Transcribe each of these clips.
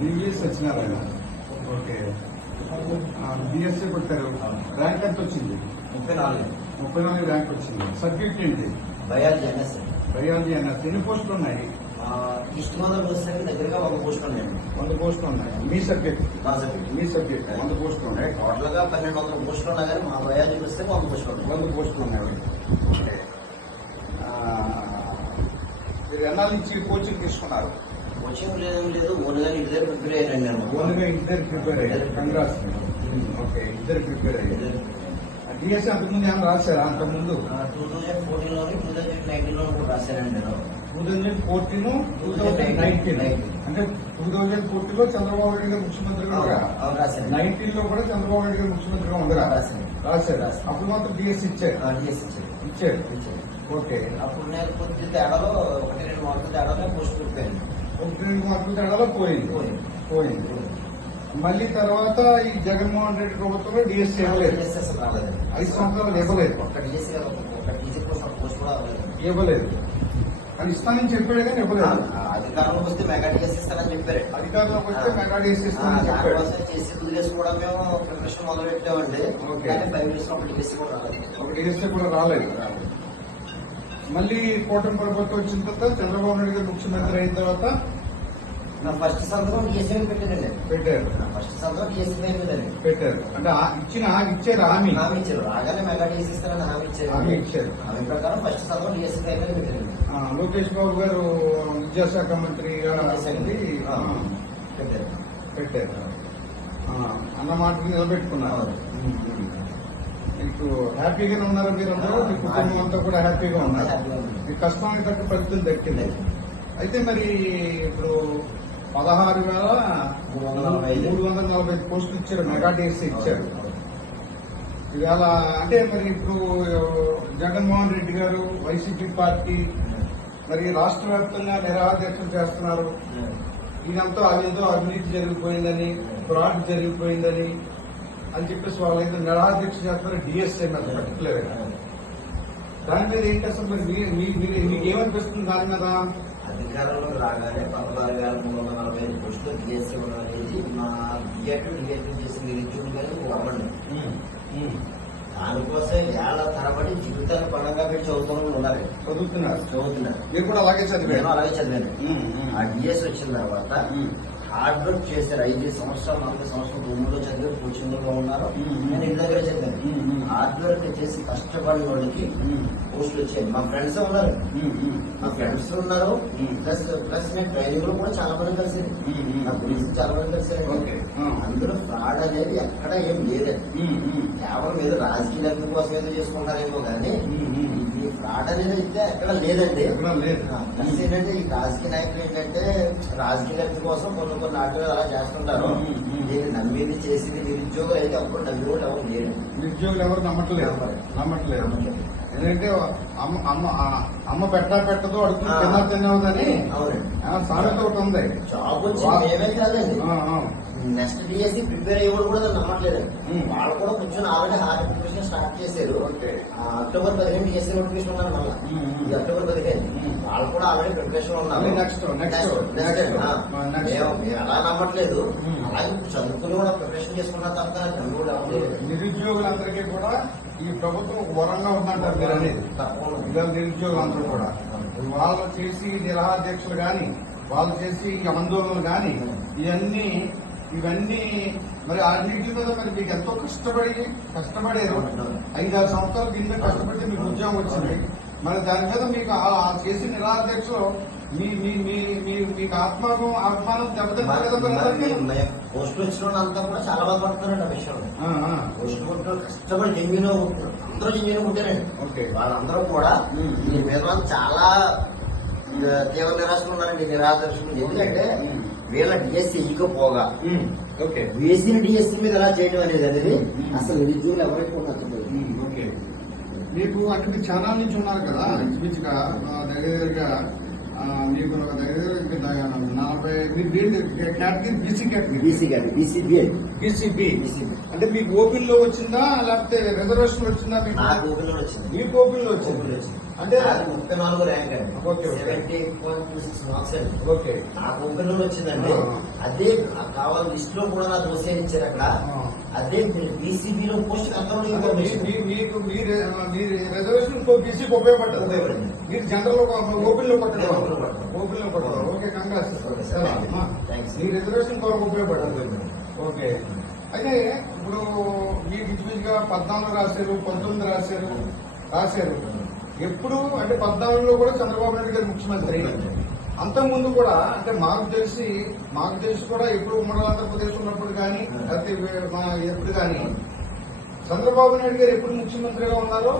DVS Satyanarayana. Okay. BSc కొట్టారు. Rank ఎంత వచ్చింది? 34 ర్యాంక్ వచ్చింది. సబ్జెక్ట్ ఏంటి? Biology NS. Biology NS. ఎన్ని పోస్టులు ఉన్నాయి? ఈస్ట్ గోదావరి వస్తే దగ్గరగా 100 పోస్టులు ఉన్నాయండి. 100 పోస్టులు ఉన్నాయి. మీ సబ్జెక్ట్? మా సబ్జెక్ట్. మీ సబ్జెక్ట్ 100 పోస్టులు ఉన్నాయి. టోటల్ గా 1200 పోస్టులు ఉన్నాయి కానీ మా బయాలజీ వస్తే 100 పోస్టులు ఉన్నాయి. 100 పోస్టులు ఉన్నాయి. మీరు ఎన్నాళ్ళ నుంచి కోచింగ్ తీసుకున్నారు? కోచింగ్ లేదు, ఓన్గా ఇంటి దగ్గర ప్రిపేర్ అయ్యానండి నేను. ఓన్గా ఇంటి దగ్గర ప్రిపేర్ అయ్యారు. కంగ్రాట్స్. ఓకే, ఇద్దరు ప్రిపేర్ అయ్యారు. డిఎస్సీ అంతకుముందు ఏమైనా రాశారా? అంతకుముందు 2014లోని 2019లో కూడా రాశానండి నేను. 2014, 2019 అంటే 2014లో చంద్రబాబు నాయుడు గారు ముఖ్యమంత్రిగా రాశాను. 19 లో కూడా చంద్రబాబు నాయుడు గారు ముఖ్యమంత్రిగా ఉండగా రాశారు. అప్పుడు మాత్రం డిఎస్సీ ఇచ్చారు. ఓకే. అప్పుడు నేను కొద్ది తేడాలో 1-2 మార్కుల తేడాలో పోస్ట్ పెట్టాను. 1-2 మార్కుల తేడాలో పోయింది. మళ్ళీ తర్వాత ఈ జగన్మోహన్ రెడ్డి ప్రభుత్వంలో డిఎస్సీ ఇవ్వలేదు. 5 సంవత్సరాలు ఇవ్వలేదు. ఒక డిఎస్సీ ఒక టీచర్ కోసం పోస్ట్ కూడా ఇవ్వలేదు. అని ఇస్తానని చెప్పాడు కానీ ఇవ్వలేదు. అధికారంలోకి వస్తే మెగా డిఎస్సీ ఇస్తానని చెప్పారు. అధికారంలోకి వస్తే మెగా డిఎస్సీ ఇస్తానని చెప్పాడు. చేసి వదిలేసి కూడా మేము ప్రిపరేషన్ మొదలు పెట్టామండి. కానీ 5 ఇయర్స్ ఒక డిఎస్సీ కూడా రాలేదు. ఒక డిఎస్సీ కూడా రాలేదు. మళ్ళీ కూటమి ప్రభుత్వం వచ్చిన తర్వాత చంద్రబాబు నాయుడు గారు ముఖ్యమంత్రి అయిన తర్వాత నా ఫస్ట్ సంతకం డిఎస్సీ పెట్టారండి. పెట్టారు. ఫస్ట్ సంతకం డిఎస్సీ మీదండి పెట్టారు. అంటే ఇచ్చారు హామీ ఇచ్చారు. రాగానే మెగా డిఎస్సీ ఇస్తారని హామీ ఇచ్చారు. హామీ ప్రకారం ఫస్ట్ సంతకం డిఎస్సీ మీద పెట్టారండి. లోకేష్ బాబు గారు విద్యాశాఖ మంత్రిగా పెట్టారు. అన్న మాటకి నిలబెట్టుకున్నారు. మీకు హ్యాపీగానే ఉన్నారు మీరందరూ? మీ కుటుంబం అంతా కూడా హ్యాపీగా ఉన్నారు. మీ కష్టానికి తగ్గ ఫలితం దక్కింది. అయితే మరి ఇప్పుడు 16,345 పోస్టులు ఇచ్చారు. మెగా డిఎస్సీ ఇచ్చారు. ఇవాళ అంటే మరి ఇప్పుడు జగన్మోహన్ రెడ్డి గారు వైసీపీ పార్టీ మరి రాష్ట్ర వ్యాప్తంగా నిరాదీక్షలు చేస్తున్నారు. ఇదంతా అదేదో అవినీతి జరిగిపోయిందని, ఫ్రాడ్ జరిగిపోయిందని అని చెప్పేసి వాళ్ళు ఏదో నిరాదీక్ష చేస్తున్నారు. డిఎస్సీ మీద పర్టికులర్ దాని మీద ఏంటి అసలు? మరి మీకు ఏమనిపిస్తుంది దాని మీద? అధికారంలో రాగానే 16,345 పోస్టులు డిఎస్సీ అనేది మా డిఎస్సీ చేసిన నిరుద్యోగులు అవ్వండి. దానికోసం ఏళ్ల తరబడి జీవితాన్ని పరంగా పెట్టి చదువుతున్నారు. మీరు కూడా అలాగే చదివారు? నేను అలాగే చదివాను. ఆ డిఎస్సీ వచ్చిన తర్వాత హార్డ్ వర్క్ చేశారు. 5 సంవత్సరాలు 4 సంవత్సరాలు రూమ్లో చదివారు, కోచింగ్ లో ఉన్నారు. నేను ఇంటి దగ్గర చదివాను. హార్డ్ వర్క్ చేసి కష్టపడిన వాళ్ళకి పోస్టులు వచ్చాయి. మా ఫ్రెండ్స్ ఉన్నారు. ప్లస్ నేను ట్రైనింగ్ లో కూడా చాలా మంది కలిసారు. నా గురించి చాలా మంది కలిసారు. అందులో ఫ్రాడ్ అనేది ఎక్కడ ఏం లేదండి. కేవలం ఏదో రాజకీయ లబ్ధి కోసం ఏదో చేసుకుంటారేమో కానీ ఈ ఫ్రాడ్ అనేది అయితే ఎక్కడ లేదండి. ప్లస్ ఏంటంటే ఈ రాజకీయ నాయకులు ఏంటంటే రాజకీయ లబ్ధి కోసం కొన్ని ఆటలు అలా చేస్తుంటారు. దీన్ని నమ్మేది చేసింది నిరుద్యోగులు అయితే అప్పుడు నమ్మేవాళ్ళు ఎవరు లేరు. నిరుద్యోగులు ఎవరు నమ్మట్లేదు. ఎందుకంటే అమ్మ పెట్టదో అడుగుతుంది తినవదని సామెత ఒకటి ఉంది. జాబ్ వచ్చి మేమే కాదండి, నెక్స్ట్ డిఎస్సీ ప్రిపేర్ అయ్యేవాడు కూడా నమ్మట్లేదు. వాళ్ళు కూడా కొంచెం ఆల్రెడీ హార్డ్ ప్రిపరేషన్ స్టార్ట్ చేశారు. అక్టోబర్ 15 డిఎస్సీ నోటిఫికేషన్ ఉన్నారు. మళ్ళీ ఈ అక్టోబర్ 15 వాళ్ళు కూడా ఆల్రెడీ ప్రిపరేషన్ ఉన్నారు. అలా నమ్మట్లేదు. అలాగే చదువుకుని కూడా ప్రిపరేషన్ చేసుకున్న తర్వాత నిరుద్యోగులందరికీ కూడా ఈ ప్రభుత్వం ఘోరంగా ఉందంటారు మీరు అనేది. ఇవాళ నిరుద్యోగులందరూ కూడా వాళ్ళు చేసి నిరాధ్యక్షులు కానీ, వాళ్ళు చేసి ఆందోళనలు కానీ ఇవన్నీ మరి అన్నింటి మీద మరి మీకు ఎంతో కష్టపడారు. 5-6 సంవత్సరాలు దీని మీద కష్టపడితే మీకు ఉద్యోగం వచ్చింది. మరి దాని మీద మీకు చేసి నిరాధ్యక్షులు మీకు అభిమానం దెబ్బతింటే పోస్టులు వచ్చిన అంతా కూడా చాలా బాధపడుతున్నారండి. ఆ విషయంలో పోస్టులు కొట్టు కష్టపడి జెన్యున్ అందరూ జెన్యున్ ఉంటారండి. వాళ్ళందరూ కూడా దీని మీద చాలా తీవ్ర నిరాశలు ఉన్నారండి, నిరాదర్శకులు. ఎందుకంటే వీళ్ళ డిఎస్సీ ఇకపోగా వేసిన డిఎస్సీ మీద ఎలా చేయడం అనేది అసలు నిరుద్యోగులు ఎవరికి ఉన్నారు. మీకు అంటే మీరు చాలా నుంచి ఉన్నారు కదా, ఇంచుమించుగా దగ్గరగా మీకు దగ్గర 40 category BC category BCB BCB. అంటే మీకు ఓపెన్ లో వచ్చిందా లేకపోతే రిజర్వేషన్ వచ్చిందా మీకు? నాకు ఓపెన్ లో వచ్చింది. మీకు ఓపెన్ లో వచ్చింది. ఓపెన్ లో వచ్చింది. అంటే అది 34 ర్యాంక్ అండి. Okay, okay. 78.26 మార్క్స్ అండి. ఓకే. నాకు ఓపెన్ లో వచ్చిందండి. అదే కావాలి లిస్ట్ లో కూడా నాకు దోశ ఇచ్చారు అక్కడ. అదే బీసీబీ లో పోస్ట్ అందరూ మీకు మీ రిజర్వేషన్ ఇంకో బీసీకి ఉపయోగపడుతుంది. మీరు జనరల్ ఓపెన్ లో పట్టడం. ఓపెన్ లో పట్టడం. Okay, congrats. మీ రిజర్వేషన్ కొరకు ఉపయోగపడుతుంది. ఓకే. అయితే ఇప్పుడు మీరు ఇంచుమించుగా 14 రాశారు, 19 రాశారు. ఎప్పుడు అంటే 14లో కూడా చంద్రబాబు నాయుడు గారు ముఖ్యమంత్రి. అంతకుముందు కూడా అంటే మాకు తెలిసి కూడా ఎప్పుడు ఉమ్మడి ఆంధ్రప్రదేశ్ ఉన్నప్పుడు కానీ లేకపోతే ఎప్పుడు కానీ చంద్రబాబు నాయుడు గారు ఎప్పుడు ముఖ్యమంత్రిగా ఉన్నారో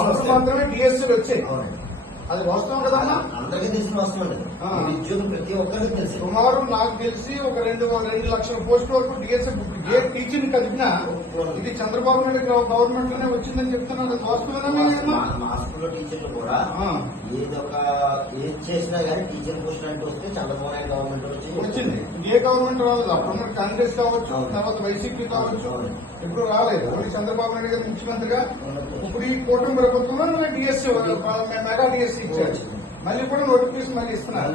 అప్పుడు మాత్రమే డిఎస్సీలు వచ్చాయి. అది వాస్తవం కదమ్మా? అందరికీ తెలిసిన వాస్తవం అండి. నిరుద్యోగులు ప్రతి ఒక్కరికి తెలుసు. సుమారు నాకు తెలిసి ఒక 2 లక్షల పోస్టుల వరకు డిఎస్సీ ఏ టీచర్ని కలిపినా ఇది చంద్రబాబు నాయుడు గవర్నమెంట్ లోనే వచ్చిందని చెప్తున్నారు. అది వాస్తవమేనా? మా స్కూల్లో టీచర్లు కూడా ఏది చేసినా కానీ టీచర్ పోస్ట్ అంటూ వస్తే చంద్రబాబు నాయుడు గవర్నమెంట్ వచ్చింది. ఏ గవర్నమెంట్ రాలేదు. అప్పుడు కాంగ్రెస్ కావచ్చు, తర్వాత వైసీపీ కావచ్చు, ఇప్పుడు రాలేదు. ఓన్లీ చంద్రబాబు నాయుడు గారు ముఖ్యమంత్రిగా. ఇప్పుడు ఈ కూటమి ప్రభుత్వంలో డిఎస్సీ మెగా డిఎస్సీ ఇచ్చారు. మళ్ళీ కూడా నోటిఫికేషన్ మళ్ళీ ఇస్తున్నారు.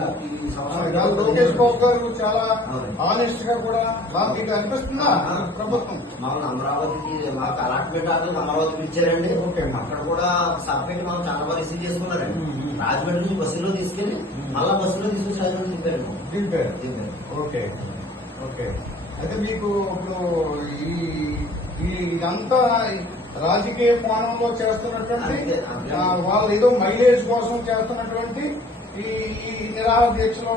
లోకేష్ బాబు గారు చాలా ఆనెస్ట్ గా కూడా మీకు అనిపిస్తుందా ప్రభుత్వం? అమరావతికి మాకు అలాట్మెంట్ అమరావతికి ఇచ్చారండి. అక్కడ కూడా సపరేట్ మనం చాలా బాగా రిసీవ్ చేసుకున్నారండి. రాజమండ్రి నుంచి బస్సులో తీసుకెళ్లి మళ్ళా బస్సులో తీసుకొచ్చి రాజమండ్రి దింపారు. ఓకే. ఓకే. అయితే మీకు ఇప్పుడు ఇదంతా రాజకీయ కోణంలో చేస్తున్నటువంటి వాళ్ళు ఏదో మైలేజ్ కోసం చేస్తున్నటువంటి ఈ నిరాహార దీక్షలు,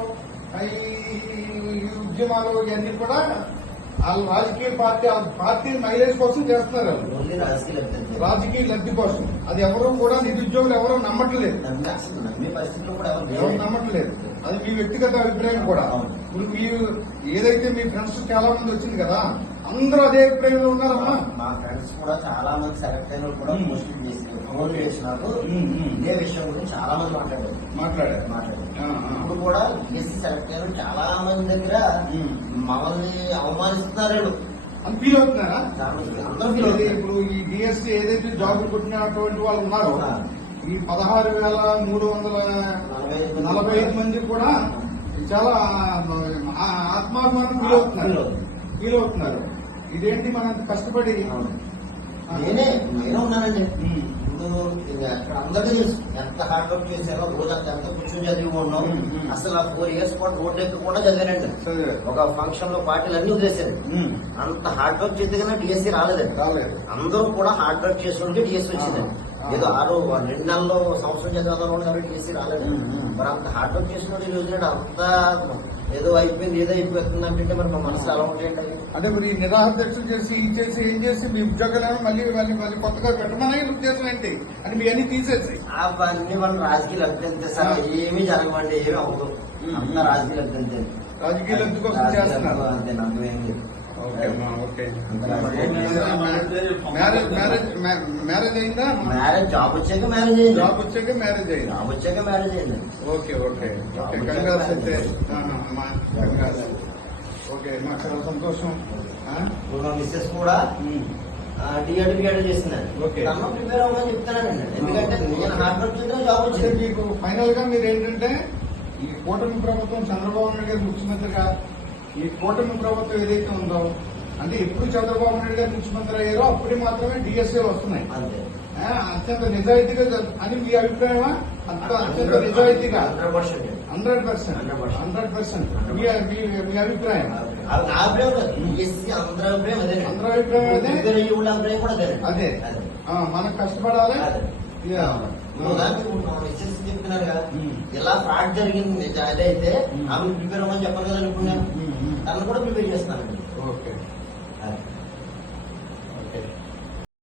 ఈ ఉద్యమాలు ఇవన్నీ కూడా వాళ్ళు రాజకీయ పార్టీ మైలేజ్ కోసం చేస్తున్నారు. రాజకీయ లబ్ధి కోసం. అది ఎవరు కూడా నిరుద్యోగులు ఎవరు నమ్మట్లేదు. ఎవరు నమ్మట్లేదు. అది మీ వ్యక్తిగత అభిప్రాయం కూడా. ఇప్పుడు మీరు ఏదైతే మీ ఫ్రెండ్స్ చాలా మంది వచ్చింది కదా, అందరూ అదే అభిప్రాయంలో ఉన్నారమ్మా. మా ఫ్రెండ్స్ కూడా చాలా మంది సెలెక్ట్ అయిన కూడా పోస్టింగ్ చేసినారు. ఇదే విషయం గురించి చాలా మంది మాట్లాడారు. ఇప్పుడు కూడా బీఎస్సీ సెలెక్ట్ అయిన చాలా మంది దగ్గర మమ్మల్ని అవమానిస్తున్నారు అని ఫీల్ అవుతున్నారా? అందరూ ఫీల్ అవుతారు. ఇప్పుడు ఈ డిఎస్సీ ఏదైతే జాబులు కొట్టినటువంటి వాళ్ళు ఉన్నారో ఈ 16,345 మంది కూడా చాలా ఆత్మాభిమానం ఫీల్ అవుతున్నారు. ఇదేంటి మనం కష్టపడి నేనే ఉన్నానండి. ఇప్పుడు అక్కడ అందరికీ తెలుసు ఎంత హార్డ్ వర్క్ చేశారో. రోజంతా ఎంత కూర్చొని చదివి ఉన్నాం. అసలు ఆ 4 years పాటు రోడ్ ఎక్కి కూడా చదివానండి. ఒక ఫంక్షన్ లో పార్టీలు అన్ని వదిలేశారు. అంత హార్డ్ వర్క్ చేస్తే కన్నా డిఎస్సీ రాలేదండి. అందరూ కూడా హార్డ్ వర్క్ చేసిన డిఎస్సీ వచ్చిందండి. ఏదో 2 నెలల్లో సంవత్సరం చదివాను కాబట్టి డిఎస్సీ రాలేదు. మరి అంత హార్డ్ వర్క్ చేసిన ఈ రోజు అంతా ఏదో అయిపోయింది అయిపోతుంది అంటే మరి మా మనసులో అలా ఉంటాయండి. అదే మరి నిరాహార దీక్షలు చేసి ఏం చేసి మీ ఉద్యోగాలను మళ్ళీ కొత్తగా పెట్టమని ఉద్దేశం ఏంటి అని మీ అన్ని తీసేసి అవన్నీ వాళ్ళు రాజకీయ లబ్ధి అంతే సార్. ఏమీ జరగమండి, ఏమీ అవ్వదు. అంతా రాజకీయ లబ్ధి అంతే. రాజకీయ లబ్ధి కోసం చేస్తున్నారు అంతే. నమ్మేంది. మ్యారేజ్ అయిందా? జాబ్ వచ్చాక మ్యారేజ్ అయింది. ఓకే. కంగ్రాట్స్. అయితే ఓకే, మాకు చాలా సంతోషం. మా మిస్సెస్ కూడా డిఎడ్ చేస్తున్నారు. ప్రిపేర్ అవ్వమని చెప్తానండి. ఎందుకంటే నేను హార్డ్ వర్క్ చేస్తే జాబ్ వచ్చింది. మీకు ఫైనల్ గా మీరు ఏంటంటే ఈ కూటమి ప్రభుత్వం చంద్రబాబు నాయుడు గారు ముఖ్యమంత్రిగా ఈ కూటమి ప్రభుత్వం ఏదైతే ఉందో అంటే ఎప్పుడు చంద్రబాబు నాయుడు గారు ముఖ్యమంత్రి అయ్యారో అప్పుడు మాత్రమే డిఎస్ఏలు వస్తున్నాయి. అత్యంత నిజాయితీగా అని మీ అభిప్రాయమా? అత్యంత నిజాయితీగా 100% మీ అభిప్రాయం? అందరి అభిప్రాయం అదే. మనం కష్టపడాలి. చెప్తున్నారు కదా, ఇలా ఫ్రాడ్ జరిగింది అదైతే ఆమె ప్రిపేర్ అవ్వమని చెప్పాలి కదా. ఇప్పుడు నేను తను కూడా ప్రిపేర్ చేస్తున్నాను. ఓకే.